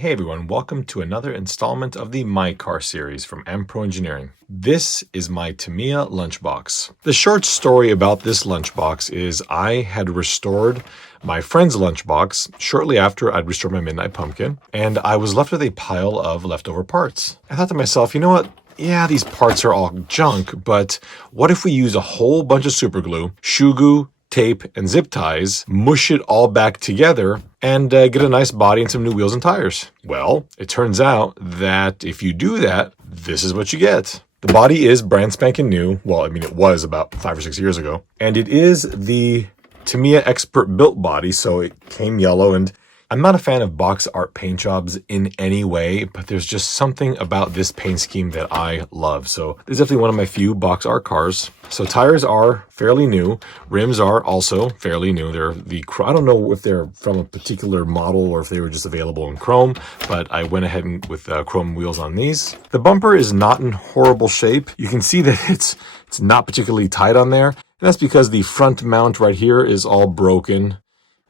Hey everyone, welcome to another installment of the My Car series from Pro Engineering. This is my Tamiya Lunchbox. The short story about this lunchbox is I had restored my friend's lunchbox shortly after I'd restored my Midnight Pumpkin, and I was left with a pile of leftover parts. I thought to myself, you know what? Yeah, these parts are all junk, but what if we use a whole bunch of super glue, shoe glue, tape, and zip ties, mush it all back together, and get a nice body and some new wheels and tires? Well, it turns out that if you do that, this is what you get. The body is brand spanking new. Well, I mean, it was about 5 or 6 years ago. And it is the Tamiya Expert built body, so it came yellow. And I'm not a fan of box art paint jobs in any way, but there's just something about this paint scheme that I love. So this is definitely one of my few box art cars. So tires are fairly new. Rims are also fairly new. I don't know if they're from a particular model or if they were just available in chrome, but I went ahead with chrome wheels on these. The bumper is not in horrible shape. You can see that it's not particularly tight on there. And that's because the front mount right here is all broken.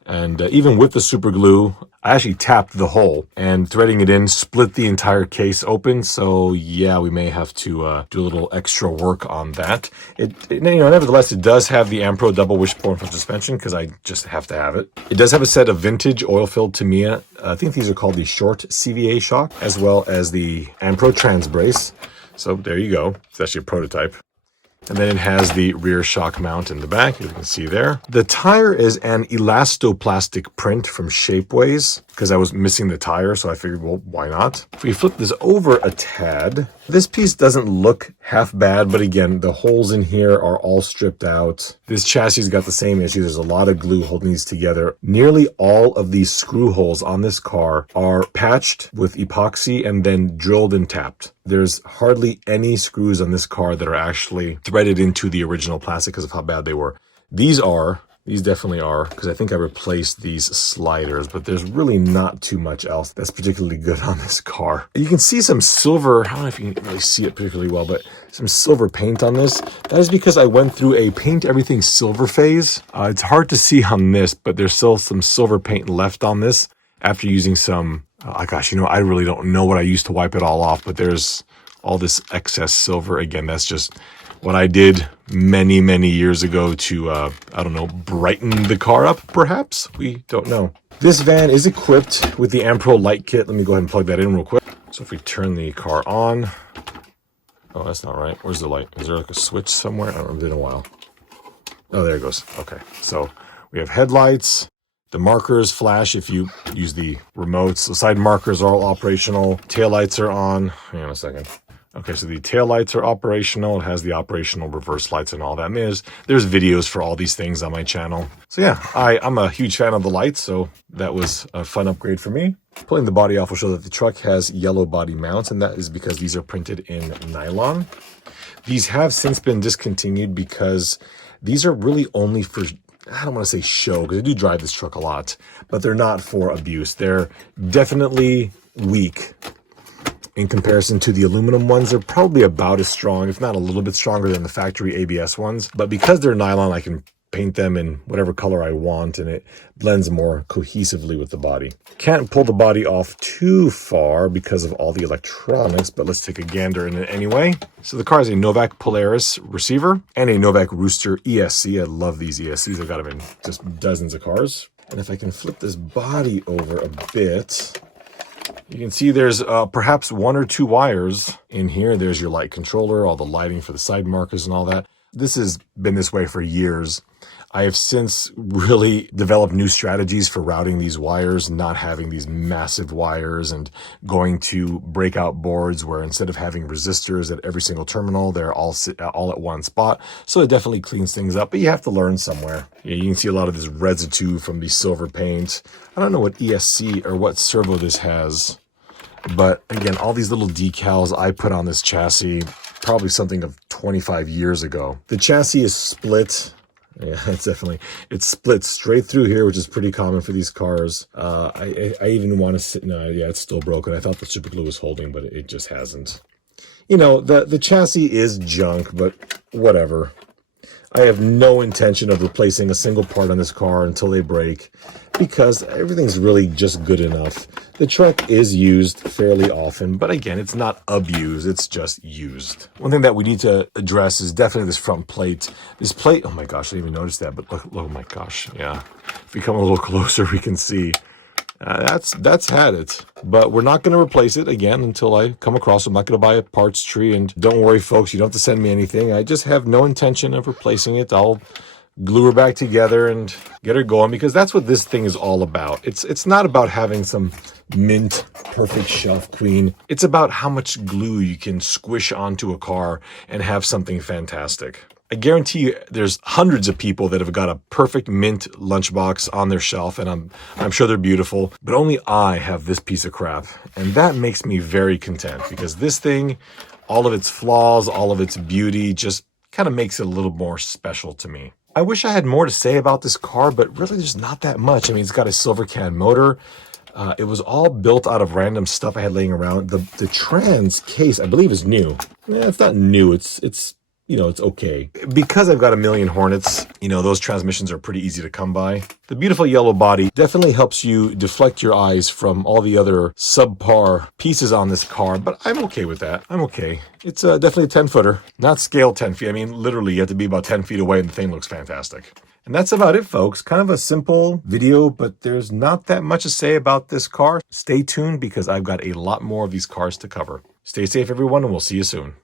And even with the super glue, I actually tapped the hole and threading it in split the entire case open. So yeah, we may have to do a little extra work on that. Nevertheless, it does have the Pro double wishbone front suspension because I just have to have it. It does have a set of vintage oil-filled Tamiya. I think these are called the short CVA shock, as well as the Pro trans brace. So there you go. It's actually a prototype. And then it has the rear shock mount in the back, as you can see there. The tire is an elastoplastic print from Shapeways, because I was missing the tire, so I figured, well, why not? If we flip this over a tad, this piece doesn't look half bad, but again, the holes in here are all stripped out. This chassis has got the same issue. There's a lot of glue holding these together. Nearly all of these screw holes on this car are patched with epoxy and then drilled and tapped. There's hardly any screws on this car that are actually threaded into the original plastic because of how bad they were. These definitely are, because I think I replaced these sliders, but there's really not too much else that's particularly good on this car. You can see some silver, I don't know if you can really see it particularly well, but some silver paint on this. That is because I went through a paint everything silver phase. It's hard to see on this, but there's still some silver paint left on this after using some, I really don't know what I used to wipe it all off, but there's all this excess silver. Again, that's just what I did many, many years ago to, brighten the car up, perhaps? We don't know. This van is equipped with the Pro light kit. Let me go ahead and plug that in real quick. So if we turn the car on, oh, that's not right. Where's the light? Is there like a switch somewhere? I don't remember, it's been a while. Oh, there it goes. Okay, so we have headlights. The markers flash if you use the remotes. The side markers are all operational. Taillights are on. Hang on a second. Okay, so the taillights are operational. It has the operational reverse lights and all that. I mean, there's videos for all these things on my channel. So yeah, I'm a huge fan of the lights, so that was a fun upgrade for me. Pulling the body off will show that the truck has yellow body mounts, and that is because these are printed in nylon. These have since been discontinued because these are really only for, I don't want to say show, because I do drive this truck a lot, but they're not for abuse. They're definitely weak. In comparison to the aluminum ones, they're probably about as strong, if not a little bit stronger than the factory ABS ones. But because they're nylon, I can paint them in whatever color I want, and it blends more cohesively with the body. Can't pull the body off too far because of all the electronics, but let's take a gander in it anyway. So the car has a Novak Polaris receiver and a Novak Rooster ESC. I love these ESCs. I've got them in just dozens of cars. And if I can flip this body over a bit, you can see there's perhaps 1 or 2 wires in here. There's your light controller, all the lighting for the side markers and all that. This has been this way for years. I have since really developed new strategies for routing these wires, not having these massive wires and going to breakout boards where instead of having resistors at every single terminal, they're all at one spot. So it definitely cleans things up, but you have to learn somewhere. Yeah, you can see a lot of this residue from the silver paint. I don't know what ESC or what servo this has, but again, all these little decals I put on this chassis, probably something of 25 years ago. The chassis is split. Yeah, it's split straight through here, which is pretty common for these cars. I even want to sit, no, yeah, it's still broken. I thought the super glue was holding, but it just hasn't. You know, the chassis is junk, but whatever. I have no intention of replacing a single part on this car until they break. because everything's really just good enough. The trunk is used fairly often, but again, it's not abused, it's just used. One thing that we need to address is definitely this front plate. This plate, oh my gosh, I didn't even notice that, but look, oh my gosh, yeah. If we come a little closer, we can see that's had it. But we're not going to replace it again until I come across it. I'm not going to buy a parts tree, and don't worry, folks, you don't have to send me anything. I just have no intention of replacing it. I'll glue her back together and get her going, because that's what this thing is all about. It's not about having some mint perfect shelf queen. It's about how much glue you can squish onto a car and have something fantastic. I guarantee you there's hundreds of people that have got a perfect mint lunchbox on their shelf, and I'm sure they're beautiful, but only I have this piece of crap. And that makes me very content, because this thing, all of its flaws, all of its beauty, just kind of makes it a little more special to me. I wish I had more to say about this car, but really there's not that much. I mean, it's got a silver can motor. It was all built out of random stuff I had laying around. The trans case, I believe, is new. Yeah, it's not new. It's you know, it's okay. Because I've got a million Hornets, you know, those transmissions are pretty easy to come by. The beautiful yellow body definitely helps you deflect your eyes from all the other subpar pieces on this car, but I'm okay with that. I'm okay. It's definitely a 10-footer, not scale 10 feet. I mean, literally, you have to be about 10 feet away and the thing looks fantastic. And that's about it, folks. Kind of a simple video, but there's not that much to say about this car. Stay tuned, because I've got a lot more of these cars to cover. Stay safe, everyone, and we'll see you soon.